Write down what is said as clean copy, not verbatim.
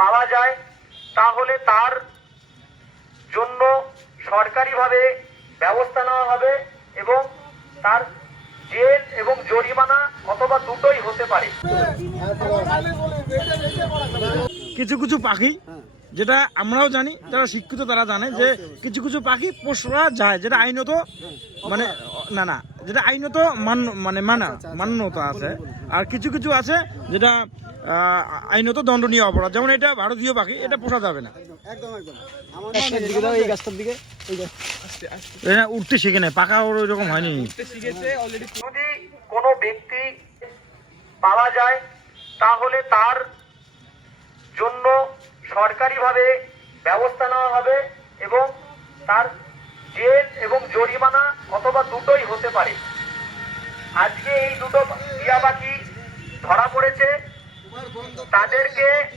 পাওয়া যায় তাহলে তার জন্য সরকারিভাবে ব্যবস্থা নেওয়া হবে এবং তার জেল এবং জরিমানা অথবা দুটোই হতে পারে। কিছু কিছু পাখি যেটা আমরাও জানি, যারা শিক্ষিত তারা জানে যে কিছু কিছু পাখি পোষা যায়, যেটা আইনত মানে না না যেটা আইনত মান্যতা আছে, আর কিছু কিছু আছে যেটা আইনত দণ্ডনীয় অপরাধ। যেমন এটা ভারতীয় পাখি, এটা পোষা যাবে না। উঠতে শিখে নেয়, পাকা ওর ওই রকম হয়নি। যদি কোনো ব্যক্তি পাওয়া যায় তাহলে তার জন্য সরকারিভাবে ব্যবস্থা নেওয়া হবে এবং তার জেল এবং জরিমানা অথবা দুটোই হতে পারে। আজকে এই দুটো টিয়া পাখি ধরা পড়েছে, তাদেরকে